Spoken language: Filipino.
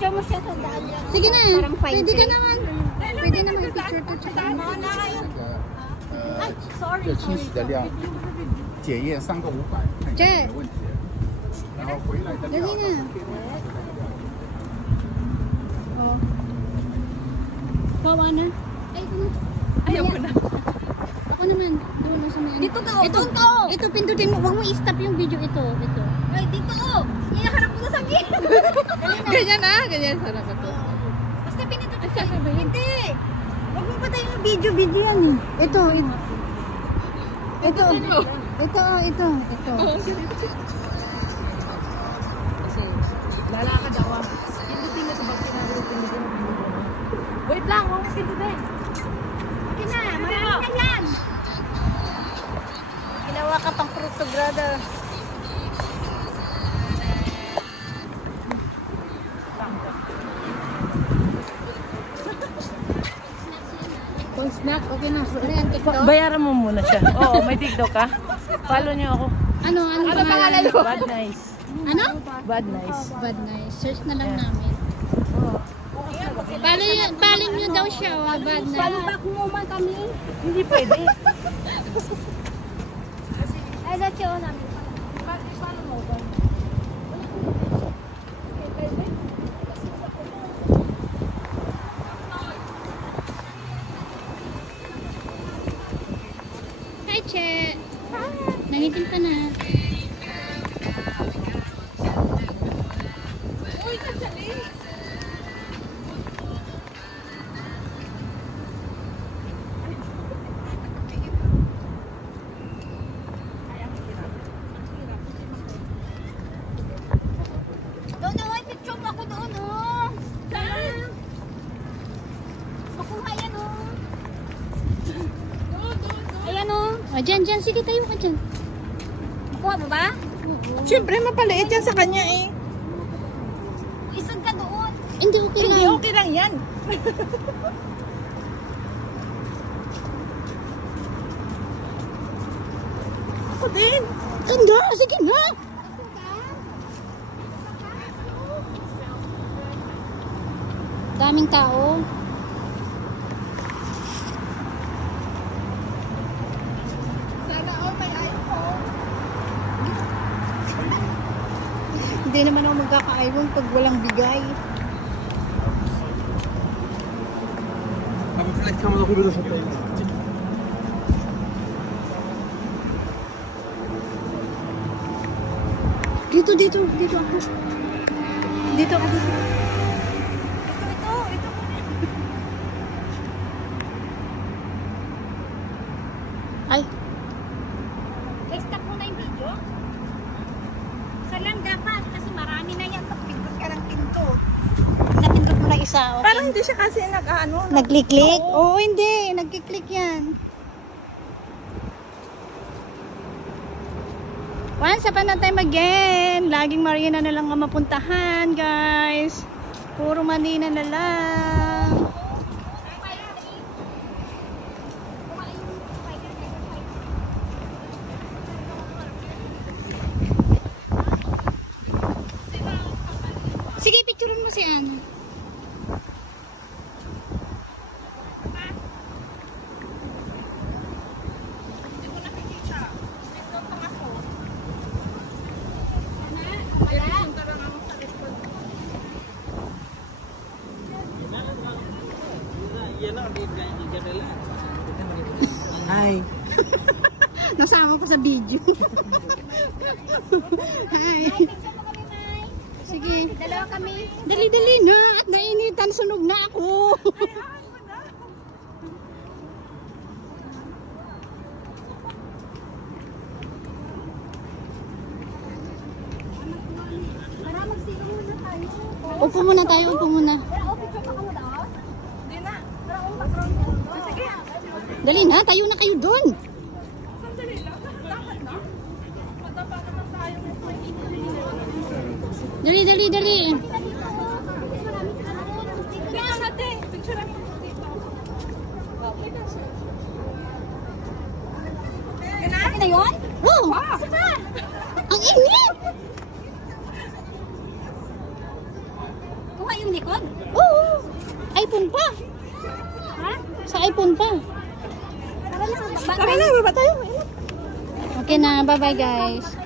Picture mo siya sa daan. Sige na. Parang fine. Pwede ka naman. Pwede naman i-picture to. Sorry. 这清洗的量，检验3个500，看看有没有问题。然后回来的料。 Dali na. Oh. Bawa na. Ay, Ayaw ko na. ako naman. Doon na sa may. Dito ka. Ito, ito pindutin mo. Huwag mo i-stop yung video ito. Ito. Ay, dito. Iyaharap ko sa akin. Ganyan na. Ganyan. Sarap ito. Basta pinindot siya. Hindi. Huwag mo patay yung video yan eh. Ito. Ito. Ito. Kasi lalakad ako. Pindutin mo sa bag pindutin. Wait lang, huwag mo pindutin. Okay na, marami na yan. Ginawa ka pang fruto, brother. Pang snack, okay na. Bayaran mo muna siya. Oo, may TikTok ka. Follow niyo ako. Ano pangalan mo? Bad Nice. Ano? Bad Nice. Bad nice. Search na lang namin. Follow nyo daw siya. Bad nice. Palibak mo man kami. Hindi pwede. Ay, dati ako namin. Paano mo ba? Hi, Che. Nangitim ka na. Doon na, picture mo ako doon, oh. Saan? Makuha yan, oh. Ayan, oh. Dyan. Sige, tayo ka dyan. Makuha mo ba? Siyempre, mapaliit yan sa kanya eh. Isag ka doon. Hindi, okay lang. Hindi, okay lang yan. Ako din. Ganda, sige na. Daming tao. Sana all may iPhone. Hindi naman ako magkaka-iPhone pag walang bigay. Aber vielleicht kann man doch über das Hotel. Dito ako. Dito ako. Ito. Ay, I-stop mo na yung video. Isa lang dapat kasi marami na yan. Pagpindot ka ng pinto. napindot mo na isa. Okay. Parang hindi siya kasi nag-ano. Nag-click? Oo, hindi. Nag-click yan. Once upon a time again, laging Marina na lang ang mapuntahan, guys. Puro Manila na lang. Sige, picturean mo si Anne. Hi. Nasama ko sa video. Hi. Sige. Dalawa kami. Dali-dali na at nainitan, sunog na ako. Para mag-zero muna tayo. Upo muna tayo, upo muna. Pero picture pa ka mo daw? Hindi na. Pero background mo. Sige. Dali na, tayo na kayo doon. Sandali lang. Dapat na. Madapa naman tayo. Dali. Tingnan natin. Picture mo dito. Ganaan na yun? Wow! Isa pa! Ang init! Kuha yung yung likod? Oo. iPhone pa. Ha? Sa iPhone pa. Tara na, Tara na, baba tayo. Okay na, bye-bye guys.